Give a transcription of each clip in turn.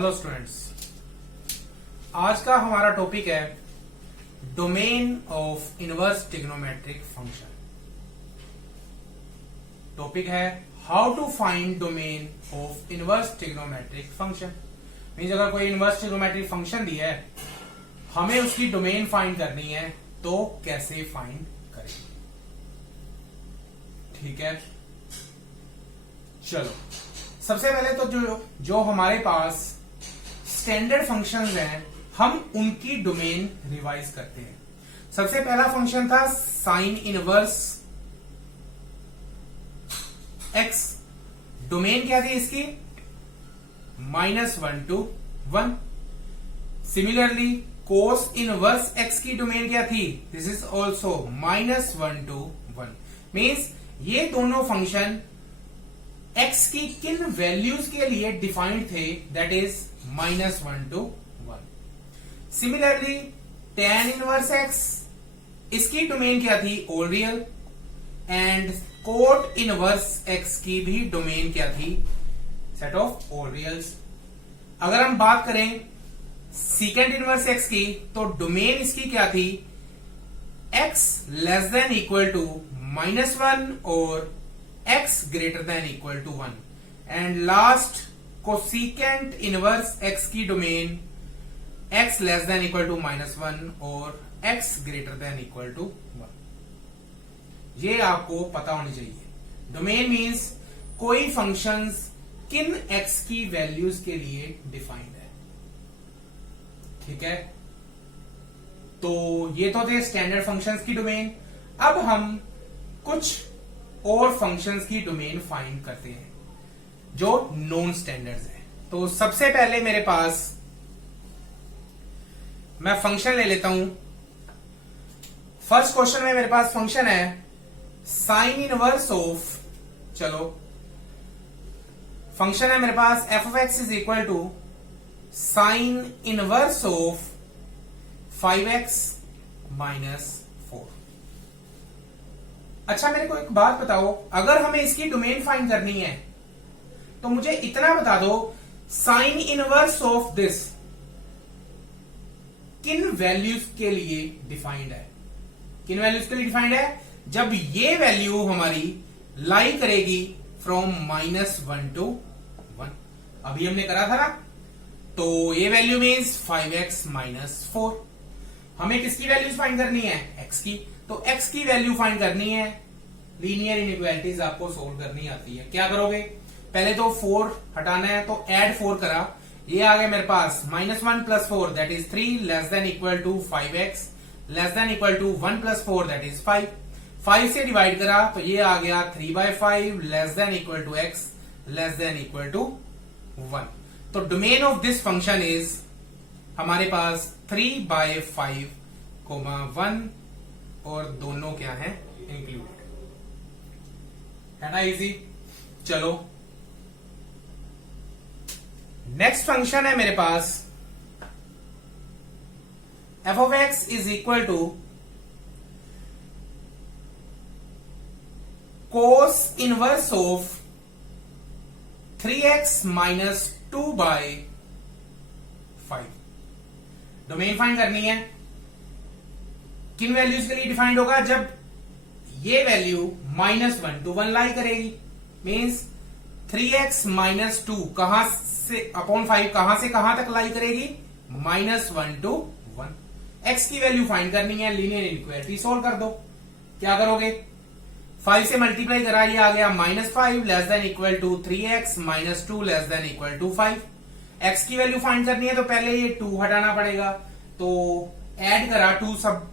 Hello students, आज का हमारा टॉपिक है domain of inverse trigonometric function. Topic है how to find domain of inverse trigonometric function. Means अगर कोई इनवर्स ट्रिग्नोमेट्रिक फंक्शन दिया है, हमें उसकी डोमेन फाइंड करनी है, तो कैसे फाइंड करें। ठीक है, चलो सबसे पहले तो जो हमारे पास स्टैंडर्ड फंक्शंस हैं, हम उनकी डोमेन रिवाइज करते हैं। सबसे पहला फंक्शन था साइन इनवर्स एक्स। डोमेन क्या थी इसकी? -1 to 1। Similarly cos inverse x की डोमेन क्या थी? This is also -1 to 1। Means ये दोनों फंक्शन x की किन वैल्यूज के लिए डिफाइंड थे? That is -1 to 1। Similarly tan inverse x, इसकी डोमेन क्या थी? All real. And cot inverse x की भी डोमेन क्या थी? Set of all reals. अगर हम बात करें सीकेंड इनवर्स x की, तो डोमेन इसकी क्या थी? x less than equal to -1 और x greater than equal to 1। And last cosecant inverse x की domain x less than equal to -1 और x greater than equal to 1। ये आपको पता होनी चाहिए। डोमेन मीन्स कोई फंक्शंस किन x की वैल्यूज के लिए डिफाइंड है। ठीक है, तो ये तो थे स्टैंडर्ड फंक्शंस की डोमेन। अब हम कुछ और फंक्शंस की डोमेन फाइंड करते हैं जो नॉन स्टैंडर्ड्स है। तो सबसे पहले मेरे पास मैं फंक्शन ले लेता हूं। फर्स्ट क्वेश्चन में मेरे पास फंक्शन है साइन इनवर्स ऑफ, चलो फंक्शन है मेरे पास f of x is equal to sine inverse of 5x minus 4। अच्छा, मेरे को एक बात बताओ, अगर हमें इसकी डोमेन फाइंड करनी है तो मुझे इतना बता दो, साइन इनवर्स ऑफ दिस किन वैल्यूज के लिए डिफाइंड है? किन वैल्यूज के लिए डिफाइंड है? जब ये वैल्यू हमारी लाई करेगी फ्रॉम -1 to 1। अभी हमने करा था ना, तो ये वैल्यू मीन्स 5x माइनस 4। हमें किसकी वैल्यूज फाइंड करनी है? x की। तो x की वैल्यू फाइंड करनी है, लीनियर इनइक्वालिटीज आपको सोल्व करनी आती है। क्या करोगे? पहले तो 4 हटाना है, तो ऐड 4 करा, ये आ गया मेरे पास -1 + 4 that is 3 less than equal to 5x less than equal to 1 + 4 that is 5। 5 से डिवाइड करा तो ये आ गया 3/5 less than equal to x less than equal to 1। तो domain of this function is हमारे पास 3/5, 1 और दोनों क्या है? इंक्लूडेड है ना। इजी। चलो नेक्स्ट फंक्शन है मेरे पास f of x is equal to cos inverse of 3x minus 2/5। Domain find करनी है। किन वैल्यूज के लिए डिफाइंड होगा? जब ये वैल्यू -1 to 1 लाई करेगी। मीन्स 3x माइनस 2 कहां से अपॉन 5 कहां से कहां तक लाई करेगी? -1 to 1। x की वैल्यू फाइंड करनी है, लीनियर इनइक्वालिटी सोल्व कर दो। क्या करोगे? 5 से मल्टीप्लाई करा, ये आ गया -5 less than equal to 3x minus 2 less than equal to 5। x की वैल्यू फाइंड करनी है, तो पहले ये 2 हटाना पड़ेगा, तो ऐड करा 2 सब,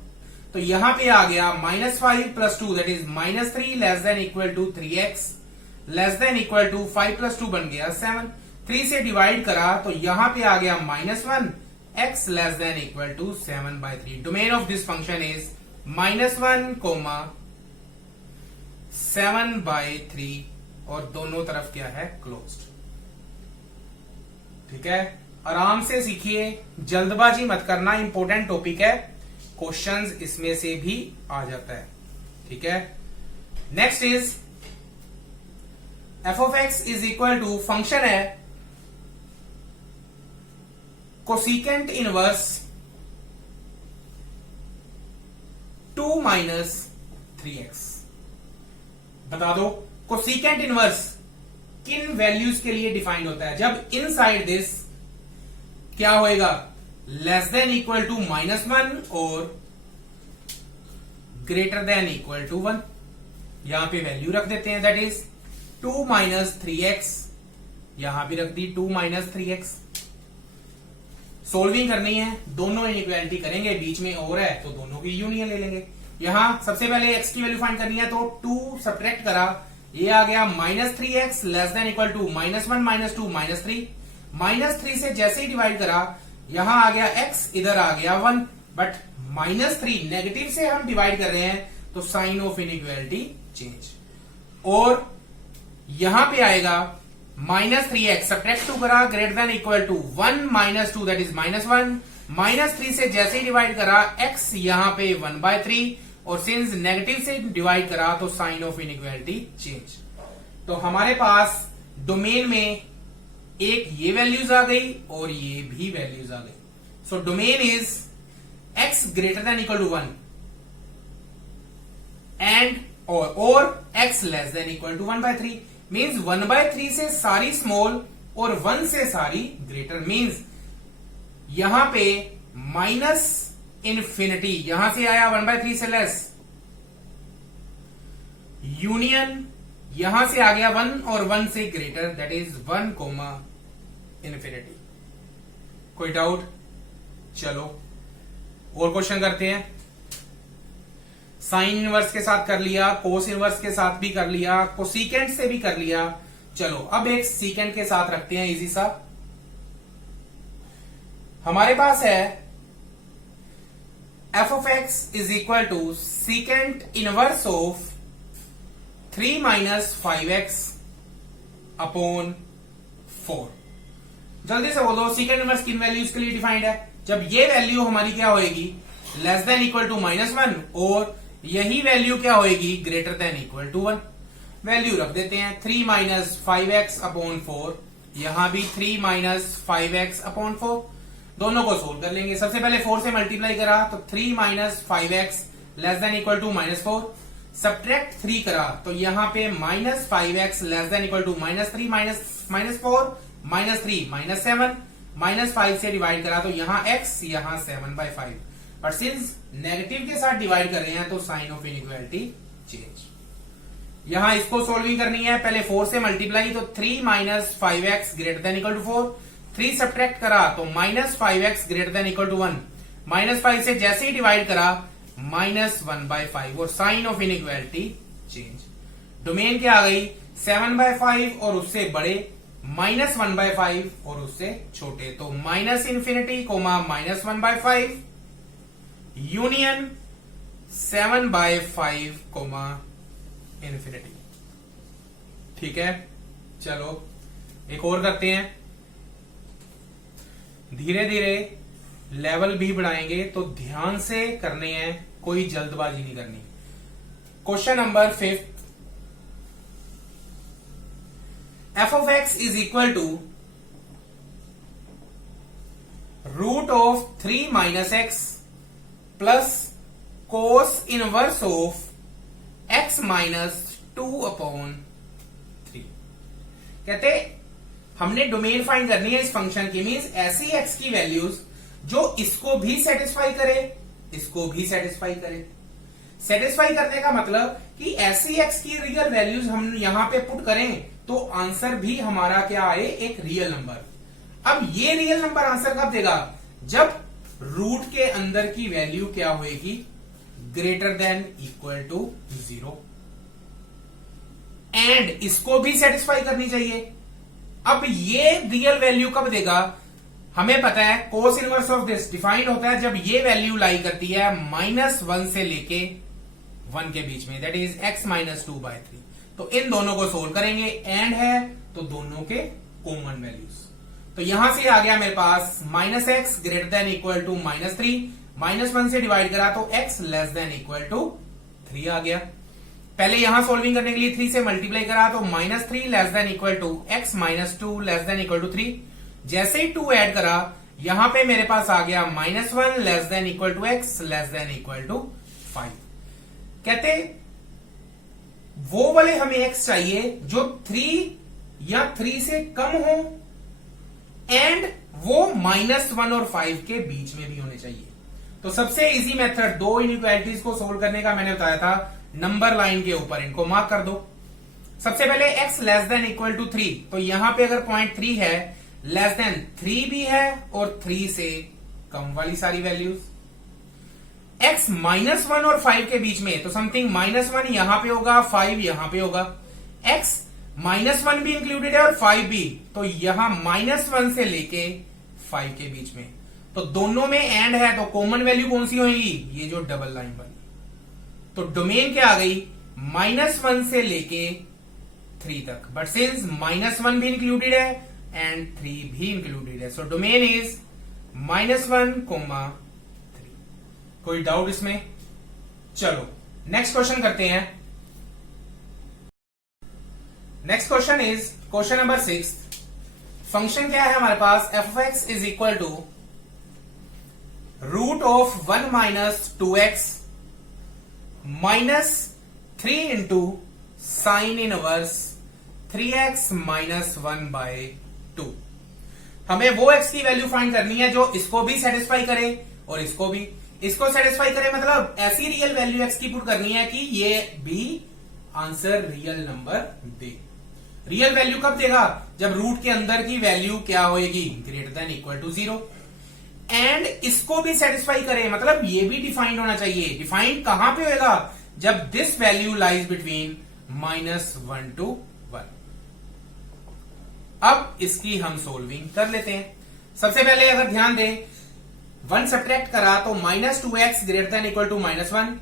तो यहां पे आ गया -5 + 2 that is -3 less than equal to 3x less than equal to 5 + 2 बन गया 7। 3 से डिवाइड करा तो यहां पे आ गया -1 x less than equal to 7/3। Domain of this function is -1, 7/3 और दोनों तरफ क्या है? क्लोज्ड। ठीक है, आराम से सीखिए, जल्दबाजी मत करना, इंपॉर्टेंट टॉपिक है, क्वेश्चंस इसमें से भी आ जाता है। ठीक है, next is f of x is equal to function है कोसिकेंट इनवर्स 2 माइनस 3x। बता दो कोसिकेंट इनवर्स किन वैल्यूज के लिए डिफाइंड होता है? जब इनसाइड दिस क्या होएगा, लेस देन इक्वल टू -1 और ग्रेटर देन इक्वल टू 1। यहां पे वैल्यू रख देते हैं, दैट इज 2 माइनस 3x, यहां भी रख दी 2 माइनस 3x। सोल्विंग करनी है, दोनों इनइक्वालिटी करेंगे, बीच में और है तो दोनों की यूनियन ले लेंगे। यहां सबसे पहले x की वैल्यू फाइंड करनी है, तो 2 सब्ट्रैक्ट करा, ये आ गया -3x less than equal to -1 -2 -3। -3 से जैसे ही डिवाइड करा, यहां आ गया x, इधर आ गया 1, बट -3 नेगेटिव से हम डिवाइड कर रहे हैं तो साइन ऑफ इनइक्वालिटी चेंज। और यहां पे आएगा -3x सब्ट्रैक्ट 2 करा, greater than equal to 1 -2 that is -1। -3 से जैसे ही डिवाइड करा, x यहां पे 1/3, और सिंस नेगेटिव से डिवाइड करा तो साइन ऑफ इनइक्वालिटी चेंज। तो हमारे पास डोमेन में एक ये वैल्यूज आ गई और ये भी वैल्यूज आ गई। So domain is x greater than equal to 1 and और x less than equal to 1/3। Means 1/3 से सारी स्मॉल और 1 से सारी ग्रेटर। मीन्स यहां पे माइनस इन्फिनिटी, यहां से आया 1/3 से लेस, यूनियन यहां से आ गया 1 और 1 से ग्रेटर, दैट इज 1, इन्फिनिटी। कोई डाउट? चलो और क्वेश्चन करते हैं। साइन इनवर्स के साथ कर लिया, कोस इनवर्स के साथ भी कर लिया, कोसिकेंट से भी कर लिया। चलो अब एक सीकेंट के साथ रखते हैं, इजी सा। हमारे पास है f of x is equal to secant inverse of 3 minus 5x upon 4। जल्दी से बोलो secant inverse किन वैल्यूज के लिए डिफाइंड है? जब ये वैल्यू हमारी क्या होएगी, लेस देन इक्वल टू -1, और यही वैल्यू क्या होएगी, greater than equal to 1। Value रख देते हैं 3 माइनस 5x अपॉन 4, यहां भी 3 माइनस 5x अपॉन 4। दोनों को सोल्व कर लेंगे। सबसे पहले 4 से मल्टीप्लाई करा तो 3 minus 5x less than equal to -4। Subtract 3 करा तो यहां पे -5x less than equal to -3 -4 -3 -7 -5 से डिवाइड करा तो यहां x, यहां 7/5। बट सिंस नेगेटिव के साथ डिवाइड कर रहे हैं तो साइन ऑफ इनइक्वालिटी चेंज। यहां इसको सोल्विंग करनी है, पहले 4 से मल्टीप्लाई तो 3 minus 5x greater than equal to 4। 3 subtract करा तो -5x greater than equal to 1। -5 से जैसे ही डिवाइड करा -1/5, और साइन ऑफ इनइक्वालिटी चेंज। डोमेन क्या आ गई, 7/5 और उससे बड़े, -1/5 और उससे छोटे। तो -इन्फिनिटी -1/5 यूनियन 7/5 इन्फिनिटी। ठीक है, चलो एक और करते हैं। धीरे धीरे लेवल भी बढ़ाएंगे तो ध्यान से करने हैं, कोई जल्दबाजी नहीं करनी। Question number 5, f of x is equal to root of 3 minus x plus cos inverse of x minus 2 upon 3। कहते हमने डोमेन फाइंड करनी है इस फंक्शन की। मींस ऐसी x की वैल्यूज जो इसको भी सेटिस्फाई करे, इसको भी सेटिस्फाई करे। सेटिस्फाई करने का मतलब कि ऐसी x की रियल वैल्यूज हम यहां पे पुट करें तो आंसर भी हमारा क्या आए, एक रियल नंबर। अब ये रियल नंबर आंसर कब देगा, जब रूट के अंदर की वैल्यू क्या होएगी, greater than equal to 0। And इसको भी सेटिस्फाई करनी चाहिए। अब ये रियल वैल्यू कब देगा, हमें पता है कोस इनवर्स ऑफ दिस डिफाइंड होता है जब ये वैल्यू लाई करती है -1 से लेके 1 के बीच में, दैट इज x -2/3। तो इन दोनों को सोल्व करेंगे, एंड है तो दोनों के कॉमन वैल्यूज। तो यहां से आ गया मेरे पास -x greater than equal to -3, -1 से डिवाइड करा तो x less than equal to 3 आ गया। पहले यहां सोल्विंग करने के लिए 3 से मल्टीप्लाई करा तो -3 less than equal to x -2 less than equal to 3। जैसे ही 2 ऐड करा, यहां पे मेरे पास आ गया -1 less than equal to x less than equal to 5। कहते वो वाले हमें एक्स चाहिए जो 3 या 3 से कम हो एंड वो -1 और 5 के बीच में भी होने चाहिए। तो सबसे इजी मेथड दो इनइक्वालिटीज को सोल्व करने का मैंने बताया था, नंबर लाइन के ऊपर इनको मार्क कर दो। सबसे पहले x less than equal to 3, तो यहां पे अगर पॉइंट 3 है, लेस देन 3 भी है और 3 से कम वाली सारी वैल्यूज। x -1 और 5 के बीच में, तो समथिंग -1 यहां पे होगा, 5 यहां पे होगा। x -1 भी इंक्लूडेड है और 5 भी, तो यहां -1 से लेके 5 के बीच में, तो दोनों में एंड है, तो कॉमन वैल्यू कौन सी होगी, ये जो डबल लाइन वाली। तो डोमेन क्या आ गई, -1 से लेके 3 तक, बट सिंस -1 भी इंक्लूडेड है एंड 3 भी इंक्लूडेड है, सो डोमेन इज -1, 3। कोई डाउट इसमें? चलो नेक्स्ट क्वेश्चन करते हैं। Next question is question number 6। Function क्या है हमारे पास, f(x) is equal to √1 minus 2x minus 3 into sine inverse 3x minus 1/2। हमें वो x की वैल्यू फाइंड करनी है जो इसको भी सेटिस्फाई करे और इसको भी। इसको सेटिस्फाई करे मतलब ऐसी रियल वैल्यू x की पुट करनी है कि ये भी आंसर रियल नंबर दे। रियल वैल्यू कब देगा, जब रूट के अंदर की वैल्यू क्या होगी, greater than equal to 0। And इसको भी सेटिस्फाई करे, मतलब ये भी डिफाइंड होना चाहिए। डिफाइंड कहां पे होगा, जब this value lies between -1 to 1। अब इसकी हम सोल्विंग कर लेते हैं। सबसे पहले अगर ध्यान दें, 1 सब्ट्रैक्ट करा तो -2x greater than equal to -1।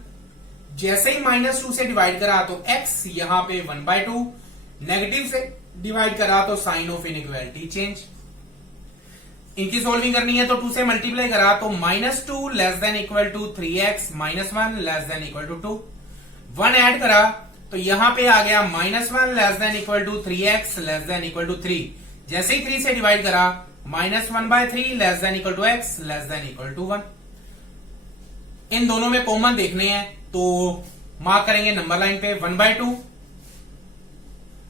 जैसे ही -2 से डिवाइड करा तो x यहां पे 1/2, नेगेटिव से डिवाइड करा तो साइन ऑफ इनइक्वालिटी चेंज। इनकी सोल्विंग करनी है तो 2 से मल्टीप्लाई करा तो -2 less than equal to 3x -1 less than equal to 2। 1 add करा तो यहां पे आ गया -1 less than equal to 3x less than equal to 3। जैसे ही 3 से डिवाइड करा -1/3 less than equal to x less than equal to 1। इन दोनों में कॉमन देखने हैं तो मार्क करेंगे नंबर लाइन पे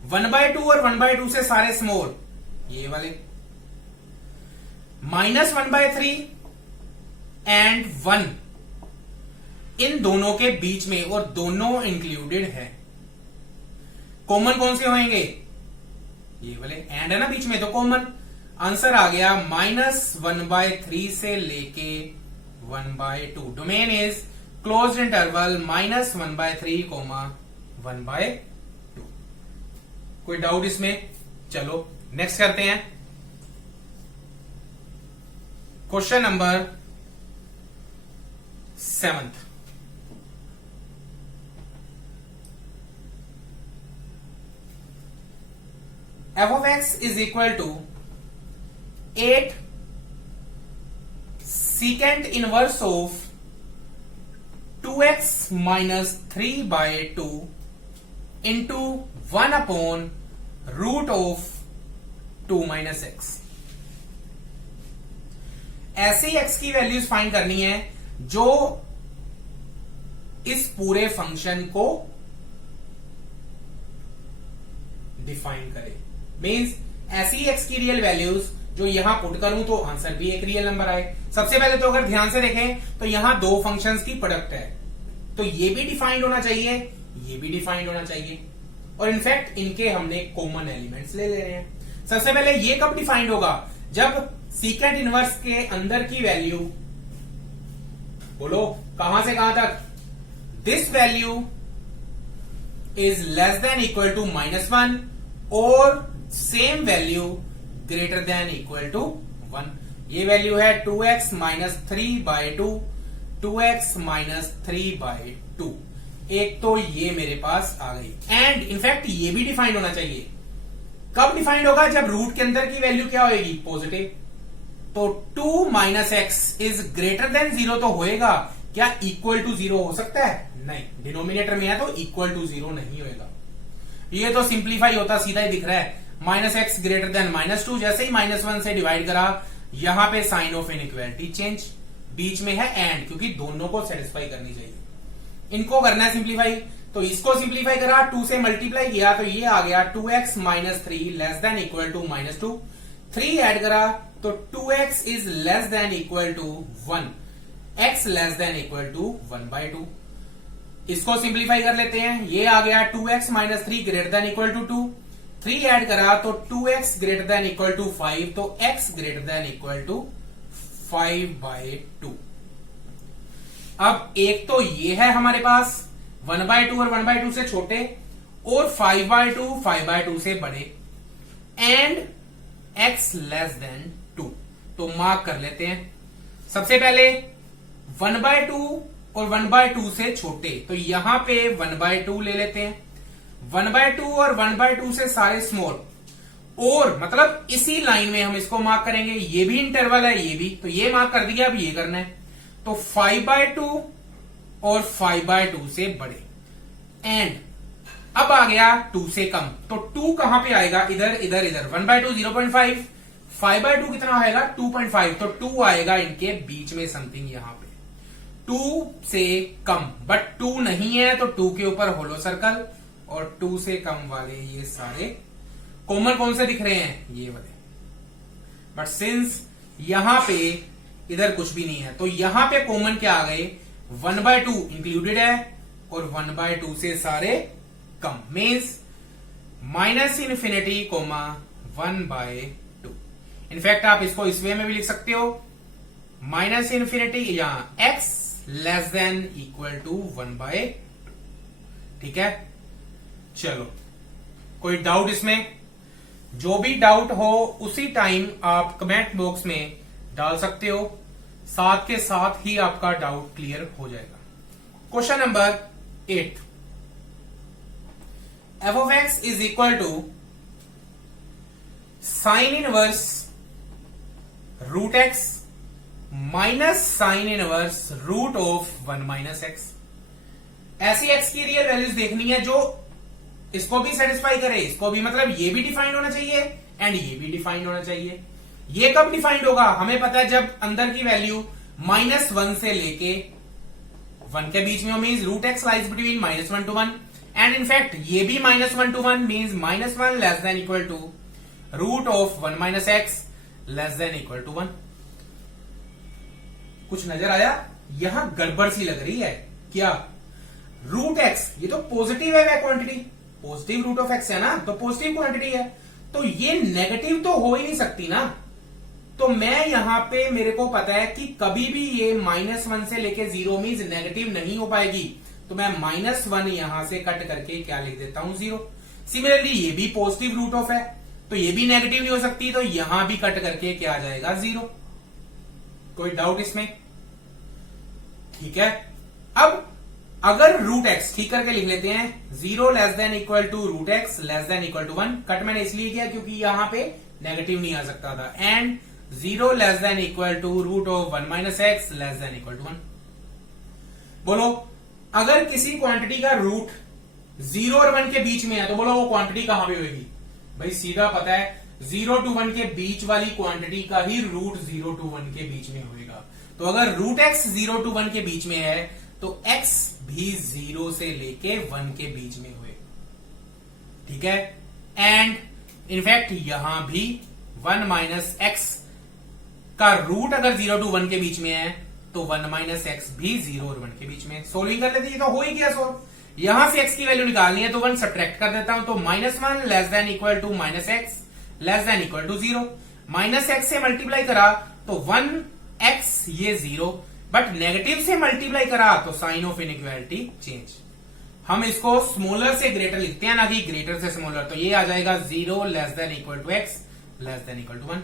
1/2 और 1/2 से सारे स्मॉल, ये वाले -1/3 एंड 1 इन दोनों के बीच में, और दोनों इंक्लूडेड है। कॉमन कौन से होंगे, ये वाले, एंड है ना बीच में, तो कॉमन आंसर आ गया -1/3 से लेके 1/2। Domain is closed interval -1/3, 1/2। कोई डाउट इसमें? चलो नेक्स्ट करते हैं। Question number 7। f(x) is equal to 8 secant inverse of 2x minus 3/2 into 1/√2 minus x। ऐसी x की वैल्यूज फाइंड करनी है जो इस पूरे फंक्शन को डिफाइन करे। मींस ऐसी x की रियल वैल्यूज जो यहां पुट करूं तो आंसर भी एक रियल नंबर आए। सबसे पहले तो अगर ध्यान से देखें तो यहां दो फंक्शंस की प्रोडक्ट है, तो ये भी डिफाइंड होना चाहिए, ये भी डिफाइंड होना चाहिए, और इनफैक्ट इनके हमने कॉमन एलिमेंट्स ले रहे हैं। सबसे पहले ये कब डिफाइंड होगा, जब सीकेंट इनवर्स के अंदर की वैल्यू, बोलो कहां से कहां तक, this value is less than equal to -1 और same value greater than equal to 1। ये वैल्यू है 2x माइनस 3/2, 2x माइनस 3/2। एक तो ये मेरे पास आ गई, एंड इनफैक्ट ये भी डिफाइंड होना चाहिए। कब डिफाइंड होगा, जब रूट के अंदर की वैल्यू क्या होगी, पॉजिटिव। तो 2 minus x is greater than 0 तो होएगा, क्या इक्वल टू 0 हो सकता है, नहीं, डिनोमिनेटर में है तो इक्वल टू 0 नहीं होएगा। ये तो सिंप्लीफाई होता सीधा ही दिख रहा है, -x ग्रेटर देन -2। जैसे ही -1 से डिवाइड करा, यहां पे साइन ऑफ इनइक्वालिटी चेंज, बीच में है एंड, क्योंकि दोनों को सेटिस्फाई करनी चाहिए। इनको करना है सिंप्लीफाई, तो इसको सिंप्लीफाई करा, 2 से मल्टीप्लाई किया तो ये आ गया 2x minus 3 less than equal to minus 2। 3 add करा तो 2x is less than equal to 1, x less than equal to 1/2। इसको सिंप्लीफाई कर लेते हैं, ये आ गया 2x minus 3 greater than equal to 2। 3 add करा तो 2x greater than equal to 5, तो x greater than equal to 5/2। अब एक तो ये है हमारे पास 1/2 और 1/2 से छोटे, और 5/2 5/2 से बड़े, एंड x लेस देन 2। तो मार्क कर लेते हैं। सबसे पहले 1/2 और 1/2 से छोटे, तो यहां पे 1/2 ले लेते हैं। 1/2 और 1/2 से सारे स्मॉल, और मतलब इसी लाइन में हम इसको मार्क करेंगे। ये भी इंटरवल है, ये भी, तो ये मार्क कर दिया। अब ये करना है, तो 5/2 और 5/2 से बड़े, एंड अब आ गया 2 से कम, तो 2 कहां पे आएगा, इधर इधर इधर। 1/2 0.5, 5/2 कितना आएगा 2.5, तो 2 आएगा इनके बीच में समथिंग यहां पे, 2 से कम, बट 2 नहीं है तो 2 के ऊपर होलो सर्कल, और 2 से कम वाले ये सारे कॉमन कौन से दिख रहे हैं, ये वाले। बट सिंस यहां पे इधर कुछ भी नहीं है, तो यहां पे कॉमन क्या आ गए, 1/2 इंक्लूडेड है और 1/2 से सारे कम, means minus infinity comma 1/2। In fact आप इसको इस वे में भी लिख सकते हो, माइनस इन्फिनिटी या x less than equal to 1/2। ठीक है, चलो कोई डाउट इसमें? जो भी डाउट हो उसी टाइम आप कमेंट बॉक्स में डाल सकते हो, साथ के साथ ही आपका डाउट क्लियर हो जाएगा। Question number 8, f of x is equal to sin inverse root x minus sine inverse root of 1 minus x. ऐसी x की रियल वैल्यूज देखनी है जो इसको भी सेटिस्फाई करे, इसको भी, मतलब ये भी डिफाइंड होना चाहिए एंड ये भी डिफाइंड होना चाहिए। ये कब डिफाइंड होगा, हमें पता है जब अंदर की वैल्यू -1 से लेके 1 के बीच में हो, means root x lies between -1 to 1, and in fact ये भी -1 to 1 means -1 less than equal to root of 1 minus x less than equal to 1। कुछ नजर आया? यहां गड़बड़ सी लग रही है क्या? रूट एक्स ये तो पॉजिटिव है, quantity positive root of x है ना, तो पॉजिटिव क्वांटिटी है, तो ये नेगेटिव तो हो ही नहीं सकती ना। तो मैं यहां पे, मेरे को पता है कि कभी भी ये -1 से लेके 0 मीन्स नेगेटिव नहीं हो पाएगी, तो मैं -1 यहां से कट करके क्या लिख देता हूं 0। सिमिलरली ये भी पॉजिटिव रूट ऑफ है, तो ये भी नेगेटिव नहीं हो सकती, तो यहां भी कट करके क्या आ जाएगा 0। कोई डाउट इसमें? ठीक है, अब अगर रूट एक्स ठीक करके लिख लेते हैं, 0 less than equal to root x less than equal to 1। Cut मैंने इसलिए किया क्योंकि यहां पे नेगेटिव नहीं आ सकता था, and 0 less than equal to root of 1 minus x less than equal to 1। बोलो, अगर किसी क्वांटिटी का रूट 0 और 1 के बीच में है, तो बोलो वो क्वांटिटी कहां पे होगी? भाई सीधा पता है, 0 to 1 के बीच वाली क्वांटिटी का ही रूट 0 to 1 के बीच में होगा। तो अगर रूट एक्स 0 to 1 के बीच में है, तो x भी 0 से लेके 1 के बीच में हुए। ठीक है, एंड इनफैक्ट यहां भी 1 माइनस एक्स का रूट अगर 0 to 1 के बीच में है, तो 1 माइनस एक्स भी 0 और 1 के बीच में। सोल्विंग कर लेते हैं, तो हो ही गया सोल्व। यहां से x की वैल्यू निकालनी है, तो 1 सब्ट्रैक्ट कर देता हूं, तो -1 less than equal to minus x less than equal to 0। Minus x से मल्टीप्लाई करा तो 1x ये 0, बट नेगेटिव से मल्टीप्लाई करा तो साइन ऑफ इनइक्वालिटी चेंज। हम इसको स्मॉलर से ग्रेटर लिखते हैं, ना कि ग्रेटर से स्मॉलर, तो ये आ जाएगा 0 less than equal to x less than equal to 1।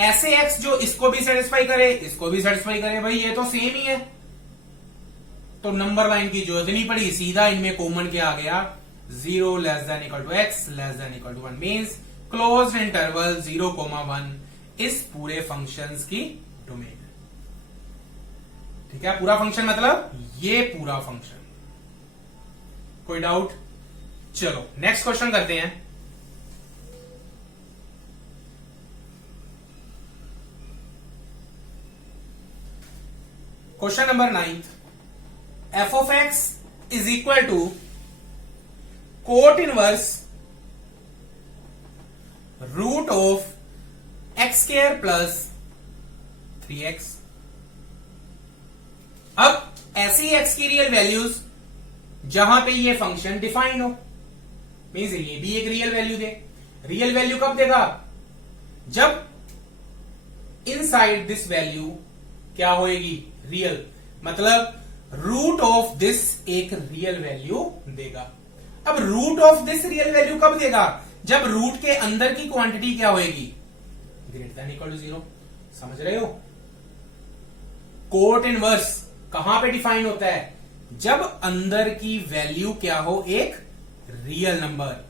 ऐसे x जो इसको भी सेटिस्फाई करे, इसको भी सेटिस्फाई करे, भाई ये तो सेम ही है, तो नंबर लाइन की जरूरत नहीं पड़ी, सीधा इनमें कॉमन क्या आ गया, 0 less than equal to x less than equal to 1, means closed interval 0,1 इस पूरे फंक्शंस की डोमेन। ठीक है, पूरा फंक्शन मतलब ये पूरा फंक्शन। कोई डाउट? चलो नेक्स्ट क्वेश्चन करते हैं। Question number 9, f of x is equal to cot inverse root of x square plus 3x। अब ऐसी एक्स की रियल वैल्यूज जहां पे ये फंक्शन डिफाइन हो, मीन्स ये भी एक रियल वैल्यू दे। रियल वैल्यू कब देगा? जब इनसाइड दिस वैल्यू क्या होएगी? रियल, मतलब रूट ऑफ दिस एक रियल वैल्यू देगा। अब root of this real value कब देगा? जब रूट के अंदर की क्वांटिटी क्या होएगी? Greater than equal to 0। समझ रहे हो? कोट इनवर्स कहां पे डिफाइन होता है? जब अंदर की वैल्यू क्या हो? एक रियल नंबर।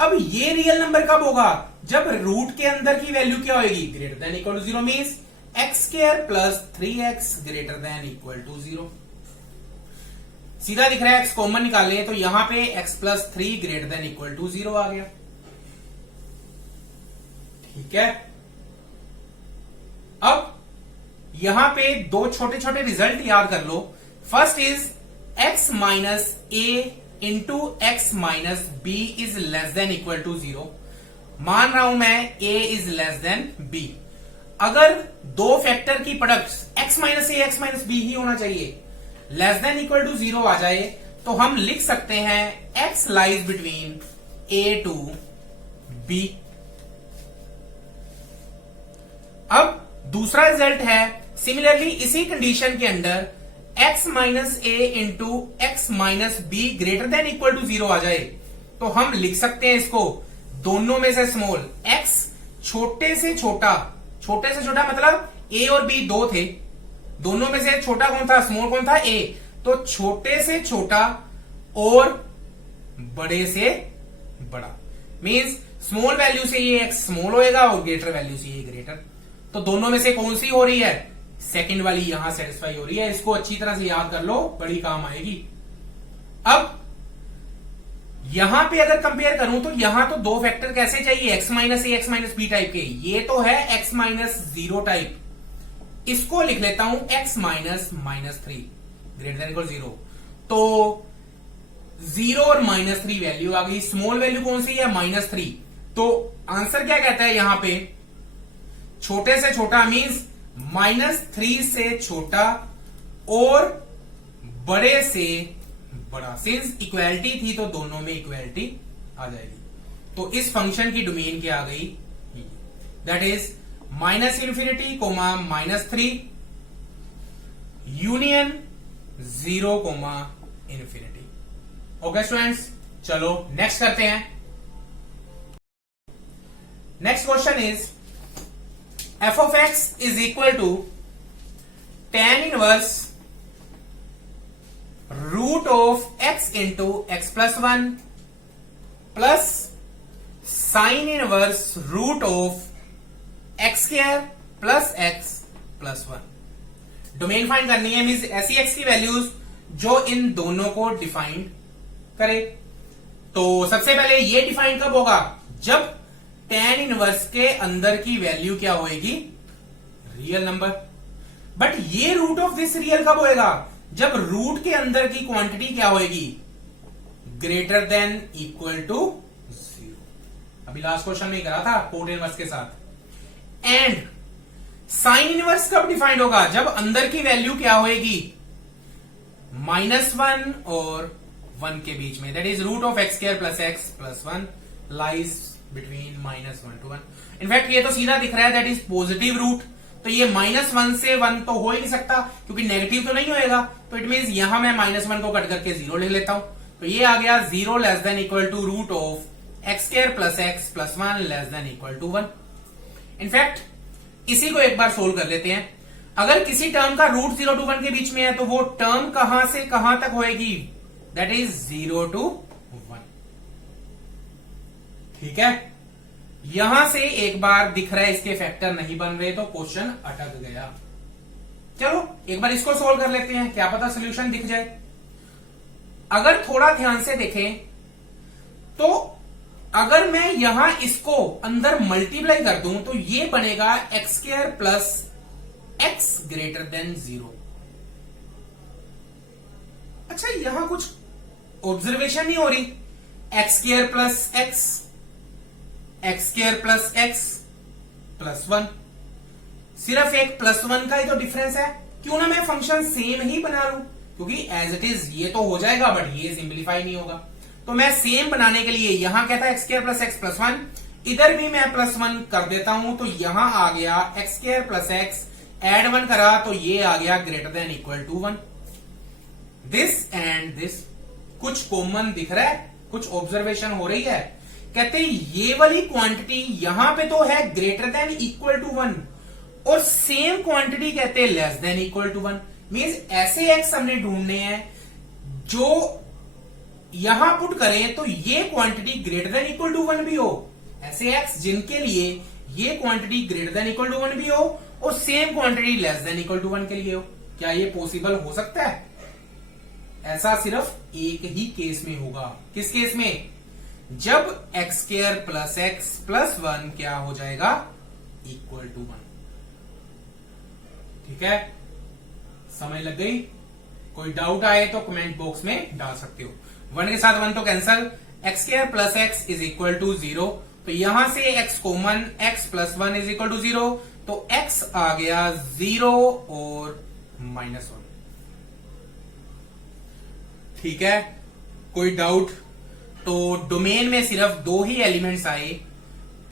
अब ये रियल नंबर कब होगा? जब रूट के अंदर की वैल्यू क्या होगी? Greater than equal to 0, means x square plus 3x greater than equal to 0। सीधा दिख रहा है, x कॉमन निकाले तो यहां पे x plus 3 greater than equal to 0 आ गया। ठीक है, अब यहां पे दो छोटे छोटे रिजल्ट याद कर लो। First is x minus a into x minus b is less than equal to 0। मान रहा हूं मैं a is less than b। अगर दो फैक्टर की product x minus a x minus b ही होना चाहिए, लेस देन इक्वल टू 0 आ जाए तो हम लिख सकते हैं x lies between a to b। अब दूसरा रिजल्ट है, सिमिलरली इसी कंडीशन के अंदर x minus a into x minus b greater than equal to 0 आ जाए तो हम लिख सकते हैं इसको दोनों में से स्मॉल x छोटे से छोटा मतलब a और b दो थे, दोनों में से छोटा कौन था? स्मॉल कौन था? a। तो छोटे से छोटा और बड़े से बड़ा, मींस स्मॉल वैल्यू से ये x स्मॉल होएगा और ग्रेटर वैल्यू से ये ग्रेटर। तो दोनों में से कौन सी हो रही है? सेकंड वाली यहां सेटिस्फाई हो रही है। इसको अच्छी तरह से याद कर लो, बड़ी काम आएगी। अब यहां पे अगर कंपेयर करूं तो यहां तो दो फैक्टर कैसे चाहिए? x minus a x minus B type के। ये तो है x माइनस 0 टाइप। इसको लिख लेता हूं x minus minus 3 greater than equal 0। तो 0 और माइनस 3 वैल्यू आ गई। स्मॉल वैल्यू कौन सी है? माइनस 3। तो आंसर क्या कहता है यहां पे? छोटे से छोटा मींस माइनस 3 से छोटा और बड़े से बड़ा। सिंस इक्वालिटी थी तो दोनों में इक्वालिटी आ जाएगी। तो इस फंक्शन की डोमेन क्या आ गई? That is minus infinity comma minus 3 union 0 comma infinity. Okay students, चलो नेक्स्ट करते हैं। Next question is f of x is equal to tan inverse root of x into x plus 1 plus sin inverse root of x square plus x plus 1। Domain find करनी है, means ऐसी x की values जो इन दोनों को define करे। तो सबसे पहले ये डिफाइन कब होगा? जब tan इनवर्स के अंदर की वैल्यू क्या होएगी? Real number. बट ये रूट ऑफ दिस रियल कब होएगा? जब रूट के अंदर की क्वांटिटी क्या होएगी? Greater than equal to 0। अभी लास्ट क्वेश्चन में करा था कोट इनवर्स के साथ। एंड साइन इनवर्स कब डिफाइंड होगा? जब अंदर की वैल्यू क्या होएगी? -1 और 1 के बीच में। That is root of x square plus x plus 1 lies between -1 to 1। In fact ये तो सीधा दिख रहा है, दैट इज पॉजिटिव रूट। तो ये -1 से 1 तो हो ही नहीं सकता क्योंकि नेगेटिव तो नहीं होएगा। तो इट मीन्स यहां मैं -1 को कट करके 0 ले लेता हूं। तो ये आ गया 0 less than equal to root of x square plus x plus 1 less than equal to 1। In fact इसी को एक बार सोल्व कर लेते हैं। अगर किसी टर्म का रूट 0 to 1 के बीच में है तो वो टर्म कहां से कहां तक होएगी? That is 0 to 1। ठीक है, यहां से एक बार दिख रहा है इसके फैक्टर नहीं बन रहे तो क्वेश्चन अटक गया। चलो एक बार इसको सोल्व कर लेते हैं, क्या पता सोल्यूशन दिख जाए। अगर थोड़ा ध्यान से देखें तो अगर मैं यहां इसको अंदर मल्टीप्लाई कर दूं तो ये बनेगा x square plus x greater then 0। अच्छा, यहां कुछ ऑब्जर्वेशन नहीं हो रही। X square plus x, x square plus x plus 1, सिर्फ एक प्लस 1 का ही तो डिफरेंस है। क्यों ना मैं फंक्शन सेम ही बना लूं, क्योंकि एज इट इज ये तो हो जाएगा बट ये सिंप्लीफाई नहीं होगा। तो मैं सेम बनाने के लिए यहां क्या था, x square plus x plus 1, इधर भी मैं प्लस 1 कर देता हूं। तो यहां आ गया x square plus x, add 1 करा तो ये आ गया greater than equal to 1। This and this कुछ कॉमन दिख रहा है, कुछ ऑब्जर्वेशन हो रही है। कहते हैं ये वाली क्वांटिटी यहां पे तो है ग्रेटर देन इक्वल टू 1 और सेम क्वांटिटी कहते हैं less than equal to 1। Means ऐसे एक्स हमने ढूंढने हैं जो यहां पुट करें तो ये quantity greater than equal to 1 भी हो। ऐसे एक्स जिनके लिए ये quantity greater than equal to 1 भी हो और same quantity less than equal to 1 के लिए हो। क्या ये पॉसिबल हो सकता है? ऐसा सिर्फ एक ही केस में होगा। किस केस में? जब x square plus x plus 1 क्या हो जाएगा, इक्वल टू 1। ठीक है, समझ लग गई? कोई डाउट आए तो कमेंट बॉक्स में डाल सकते हो। 1 के साथ 1 तो cancel, x square plus x is equal to 0। तो यहां से x common, x plus 1 is equal to 0, तो x आ गया 0 और -1। ठीक है, कोई डाउट? तो डोमेन में सिर्फ 2 ही एलिमेंट्स आए,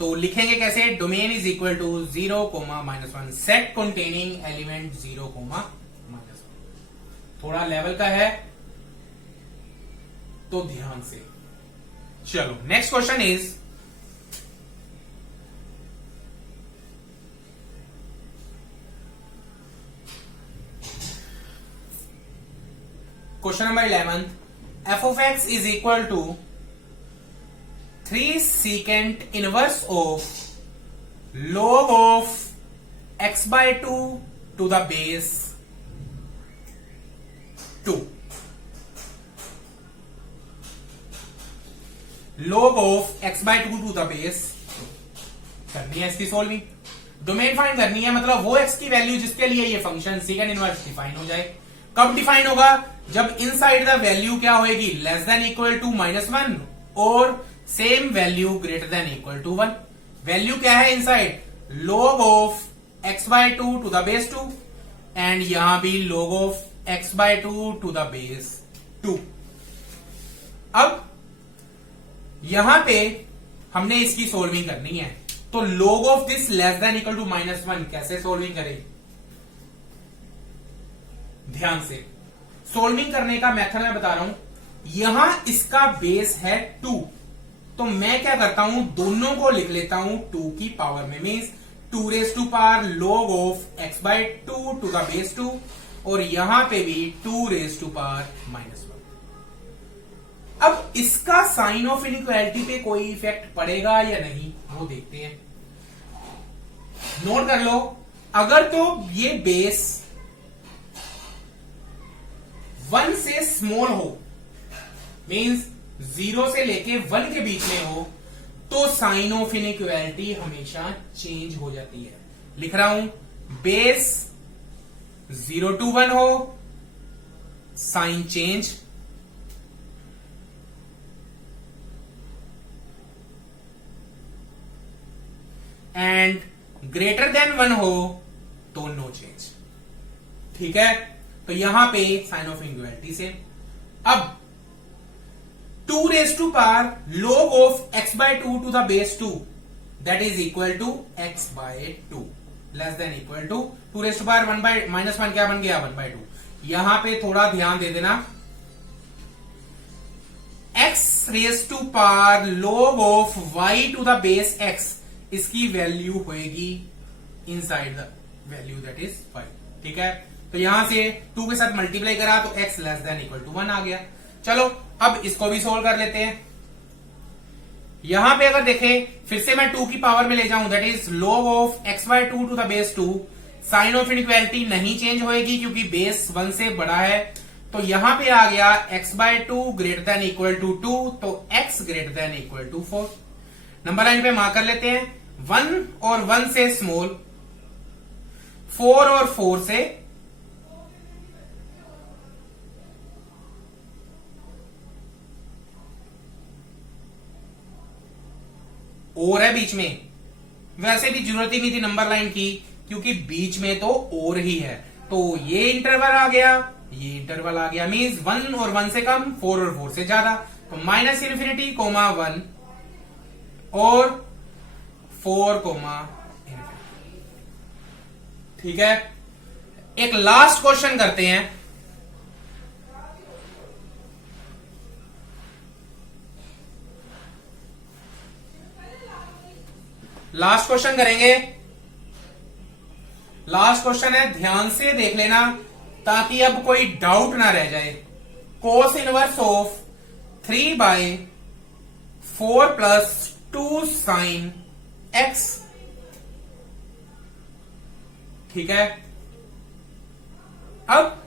तो लिखेंगे कैसे? Domain is equal to 0, -1, set containing element 0, -1। थोड़ा लेवल का है तो ध्यान से। चलो next question is question number 11, f of x is equal to 3 secant inverse of log of x by 2 to the base 2। log of x by 2 to the base करनी है इसकी सॉल्विंग। डोमेन फाइंड करनी है, मतलब वो x की value जिसके लिए ये फंक्शन सेकंड इनवर्स डिफाइन हो जाए। कब डिफाइन होगा? जब इनसाइड द वैल्यू क्या होएगी, लेस देन इक्वल टू -1 और same value greater than equal to 1। Value क्या है inside? log of x by 2 to the base 2 and यहां भी log of x by 2 to the base 2। अब यहां पे हमने इसकी सोल्विंग करनी है, तो log of this less than equal to -1 कैसे सोल्विंग करें? ध्यान से, सोल्विंग करने का मेथड मैं बता रहा हूं। यहां इसका बेस है 2, तो मैं क्या करता हूं, दोनों को लिख लेता हूं 2 की पावर में। Means 2 raise to power log of x by 2 to the base 2 और यहां पे भी 2 रेज टू पावर -1। अब इसका साइन ऑफ इनइक्वालिटी पे कोई इफेक्ट पड़ेगा या नहीं वो देखते हैं। नोट कर लो, अगर तो ये बेस 1 से स्मॉल हो, मींस 0 से लेके 1 के बीच में हो, तो साइन ऑफ इनइक्वालिटी हमेशा चेंज हो जाती है। लिख रहा हूं, बेस 0 to 1 हो, sign change, and greater than 1 हो तो नो चेंज। ठीक है, तो यहां पे साइन ऑफ इनइक्वालिटी से अब 2 raise to power log of x by 2 to the base 2 that is equal to x by 2 less than equal to 2 raise to power 1 by -1 क्या बन गया, 1 बाय 2। यहां पे थोड़ा ध्यान दे देना, x raise to power log of y to the base x, इसकी वैल्यू होएगी inside the value that is 5। ठीक है, तो यहां से 2 के साथ मल्टीप्लाई करा तो x less than equal to 1 आ गया। चलो अब इसको भी सोल्व कर लेते हैं। यहां पे अगर देखें, फिर से मैं 2 की पावर में ले जाऊं, that is log of x by 2 to the base 2। Sign of inequality नहीं चेंज होएगी क्योंकि बेस 1 से बड़ा है, तो यहां पे आ गया x by 2 greater than equal to 2, तो x greater than equal to 4। Number line पे मार्क कर लेते हैं, 1 और 1 से स्मॉल 4 और 4 से और है बीच में, वैसे भी जरूरत ही नहीं थी नंबर लाइन की क्योंकि बीच में तो और ही है, तो ये इंटरवल आ गया, ये इंटरवल आ गया, मींस 1 और 1 से कम, 4 और 4 से ज्यादा, तो माइनस इन्फिनिटी कोमा 1 और 4 कोमा इन्फिनिटी। ठीक है, एक लास्ट क्वेश्चन करते हैं। लास्ट क्वेश्चन करेंगे। लास्ट क्वेश्चन है, ध्यान से देख लेना ताकि अब कोई डाउट ना रह जाए। कोस inverse of 3/4 plus 2 sine x. ठीक है, अब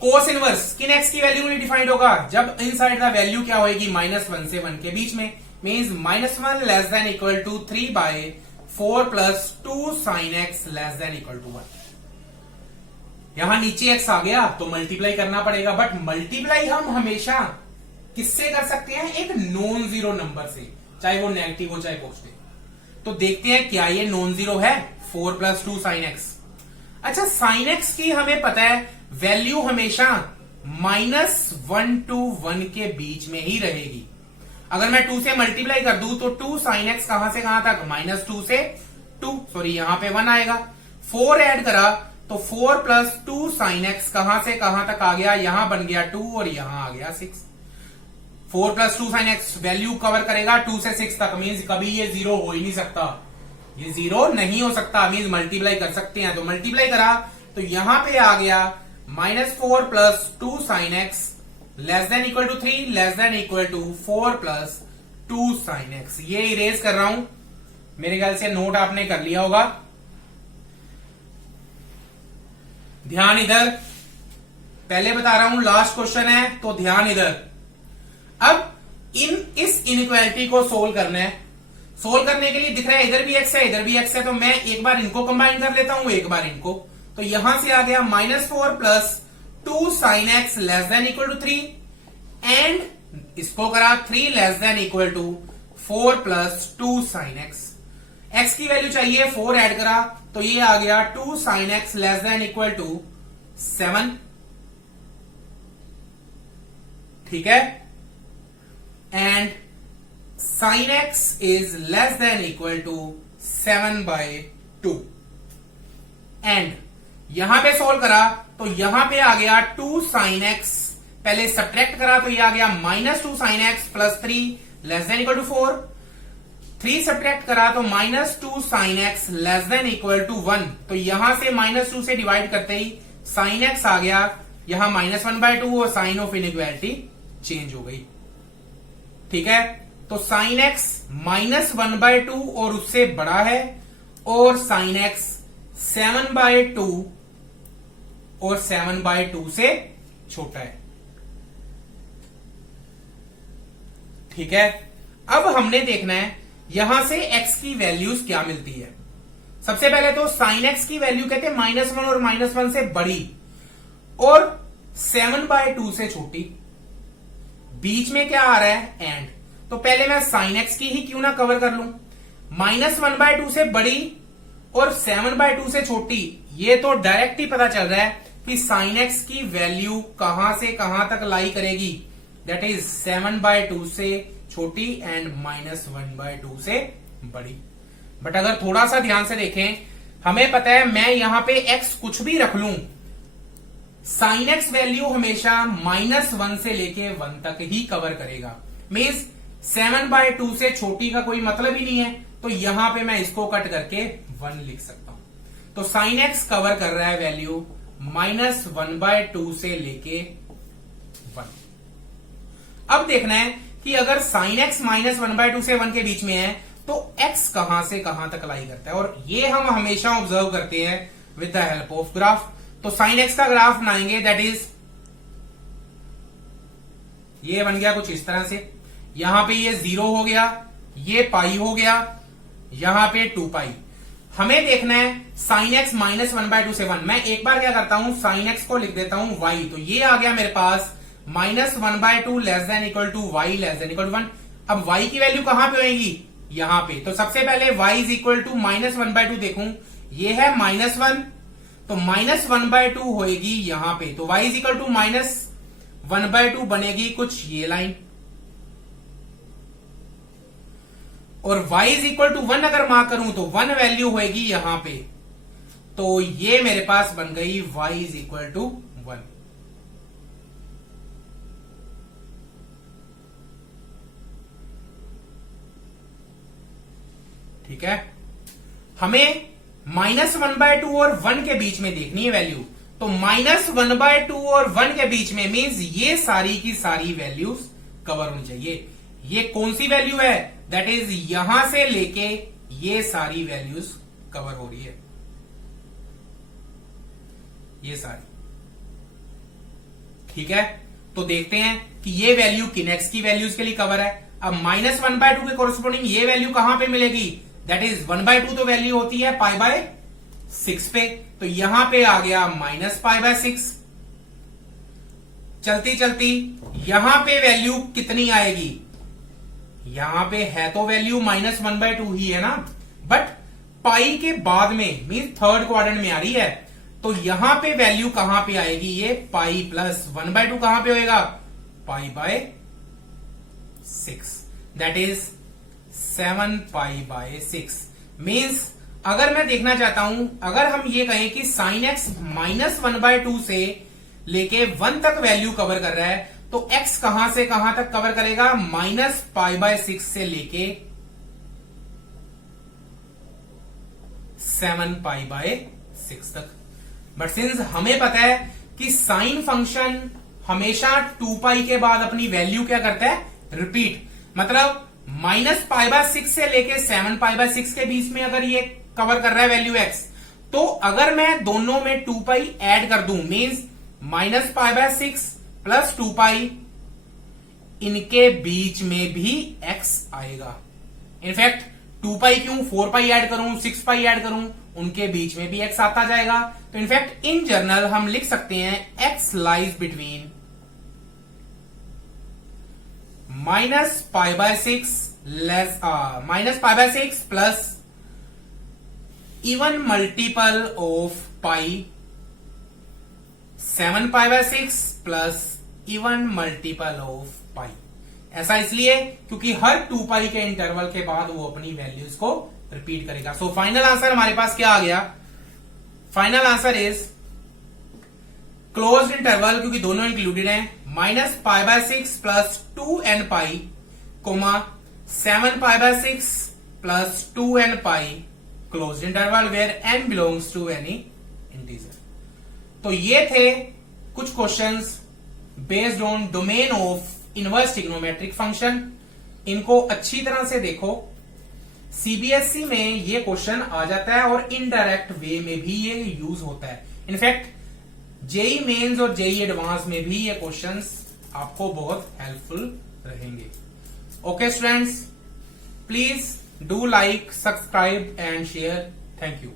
कोस इनवर्स किन एक्स की वैल्यू में डिफाइंड होगा, जब इनसाइड द वैल्यू क्या होगी, -1 से 1 के बीच में, means -1 less than equal to 3/4 plus 2 sine x less than equal to 1। यहां नीचे एक्स आ गया तो मल्टीप्लाई करना पड़ेगा, बट मल्टीप्लाई हम हमेशा किससे कर सकते हैं, एक नॉन जीरो नंबर से, चाहे वो नेगेटिव हो चाहे पॉजिटिव। तो देखते हैं क्या ये नॉन जीरो है, 4 प्लस 2 साइन एक्स। अच्छा, साइन एक्स की हमें पता है वैल्यू हमेशा -1 to 1 के बीच में ही रहेगी। अगर मैं 2 से मल्टीप्लाई कर दूं तो 2 साइन एक्स कहां से कहां तक, -2 से 2, सॉरी यहां पे 1 आएगा। 4 ऐड करा तो 4 प्लस 2 साइन एक्स कहां से कहां तक आ गया, यहां बन गया 2 और यहां आ गया 6। 4 plus 2 sine x value cover करेगा 2 से 6 तक, मीन्स कभी ये जीरो हो ही नहीं सकता, ये जीरो नहीं हो सकता, मीन्स मल्टीप्लाई कर सकते हैं। तो मल्टीप्लाई करा तो यहां पे आ गया -4 plus 2 sine x less than equal to 3 less than equal to 4 plus 2 sine x. ये इरेज कर रहा हूं, मेरे ख्याल से नोट आपने कर लिया होगा। ध्यान इधर, पहले बता रहा हूं लास्ट क्वेश्चन है तो ध्यान इधर। अब इस इनइक्वालिटी को सोल्व करना है। सोल्व करने के लिए दिख रहा है इधर भी एक्स है इधर भी एक्स है, तो मैं एक बार इनको कंबाइन कर लेता हूं, एक बार इनको। तो यहां से आ गया -4 plus 2 sine x less than equal to 3 and इसको करा 3 less than equal to 4 plus 2 sine x. X की वैल्यू चाहिए, 4 ऐड करा तो ये आ गया 2 sine x less than equal to 7। ठीक है, and sine x is less than equal to 7/2 and यहां पे सोल्व करा तो यहां पे आ गया 2 साइन एक्स, पहले सब्ट्रैक्ट करा तो ये आ गया -2 sine x plus 3 less than equal to 4। 3 subtract करा तो -2 sine x less than equal to 1। तो यहां से -2 से डिवाइड करते ही साइन एक्स आ गया, यहां -1/2 और साइन ऑफ इनइक्वालिटी चेंज हो गई। ठीक है, तो साइन एक्स -1/2 और उससे बड़ा है और साइन एक्स 7/2 और 7/2 से छोटा है। ठीक है, अब हमने देखना है यहां से x की वैल्यूज क्या मिलती है। सबसे पहले तो साइन x की वैल्यू कहते हैं -1 और -1 से बड़ी और 7/2 से छोटी। बीच में क्या आ रहा है, एंड। तो पहले मैं साइन x की ही क्यों ना कवर कर लूं, -1/2 से बड़ी और 7/2 से छोटी। ये तो डायरेक्ट ही पता चल रहा है कि साइन x की वैल्यू कहां से कहां तक लाई करेगी, दैट इज 7/2 से छोटी एंड -1/2 से बड़ी। बट अगर थोड़ा सा ध्यान से देखें, हमें पता है मैं यहां पे x कुछ भी रख लूं, साइन x वैल्यू हमेशा -1 से लेके 1 तक ही कवर करेगा। मीन्स 7/2 से छोटी का कोई मतलब ही नहीं है, तो यहां पे मैं इसको कट करके 1 लिख सकता हूं। तो साइन x कवर कर रहा है वैल्यू -1/2 से लेके 1। अब देखना है कि अगर साइन x -1/2 से 1 के बीच में है तो x कहां से कहां तक लाई करता है, और ये हम हमेशा ऑब्जर्व करते हैं with the help of graph. तो साइन x का ग्राफ बनाएंगे, दैट इज ये बन गया कुछ इस तरह से। यहां पे ये 0 हो गया, ये पाई हो गया, यहां पे 2 पाई। हमें देखना है साइन एक्स माइनस 1/2 से 1। मैं एक बार क्या करता हूं, साइन एक्स को लिख देता हूं y, तो ये आ गया मेरे पास minus 1/2 less than equal to y less than equal to 1। अब y की वैल्यू कहां पे होगी, यहां पे। तो सबसे पहले y is equal to minus 1/2 देखूं, ये है -1, तो माइनस 1/2 होएगी यहां पे, तो y is equal to minus 1/2 बनेगी कुछ ये लाइन, और y इज इक्वल टू 1 अगर मार्क करूं तो 1 वैल्यू होएगी यहां पे, तो ये मेरे पास बन गई y इज इक्वल टू 1। ठीक है, हमें -1/2 और 1 के बीच में देखनी है वैल्यू, तो -1/2 और 1 के बीच में मींस ये सारी की सारी वैल्यूज कवर होनी चाहिए। ये कौन सी वैल्यू है, दैट इज यहां से लेके ये सारी वैल्यूज कवर हो रही है, ये सारी। ठीक है, तो देखते हैं कि ये वैल्यू किन एक्स की वैल्यूज के लिए कवर है। अब -1/2 के कोरस्पोंडिंग ये वैल्यू कहां पे मिलेगी, दैट इज 1/2 तो वैल्यू होती है π/6 पे, तो यहां पे आ गया -π/6। चलती चलती यहां पे वैल्यू कितनी आएगी, यहां पे है तो वैल्यू -1/2 ही है ना, बट पाई के बाद में मीन थर्ड क्वाड्रेंट में आ रही है, तो यहां पे वैल्यू कहां पे आएगी, ये पाई प्लस 1/2 कहां पे होएगा, π/6, दैट इज 7π/6। मीन्स अगर मैं देखना चाहता हूं, अगर हम ये कहें कि साइन एक्स -1/2 से लेके 1 तक वैल्यू कवर कर रहा है, तो x कहां से कहां तक कवर करेगा, -π/6 से लेके 7π/6 तक। बट सिंस हमें पता है कि साइन फंक्शन हमेशा 2π के बाद अपनी वैल्यू क्या करता है, रिपीट, मतलब -π/6 से लेके 7π/6 के बीच में अगर ये कवर कर रहा है वैल्यू x, तो अगर मैं दोनों में 2π ऐड कर दूं, मीन्स -π/6 प्लस 2π, इनके बीच में भी x आएगा। इनफैक्ट 2π क्यों, 4π ऐड करूं, 6π ऐड करूं, उनके बीच में भी x आता जाएगा। तो इनफैक्ट इन जनरल हम लिख सकते हैं x lies between -π/6 plus even multiple of pi, 7π/6 plus even multiple of pi. ऐसा इसलिए क्योंकि हर 2π के इंटरवल के बाद वो अपनी वैल्यूज को रिपीट करेगा। सो फाइनल आंसर हमारे पास क्या आ गया, final answer is closed interval, क्योंकि दोनों इंक्लूडेड हैं, -π/6 plus 2nπ, 7π/6 plus 2nπ, closed interval where n belongs to any integer. तो ये थे कुछ questions based on domain of inverse trigonometric function. इनको अच्छी तरह से देखो, सीबीएसई में ये क्वेश्चन आ जाता है और इनडायरेक्ट वे में भी ये यूज होता है। इनफैक्ट जेई मेंस और जेई एडवांस में भी ये क्वेश्चंस आपको बहुत हेल्पफुल रहेंगे। Okay students, please do like, subscribe and share. Thank you.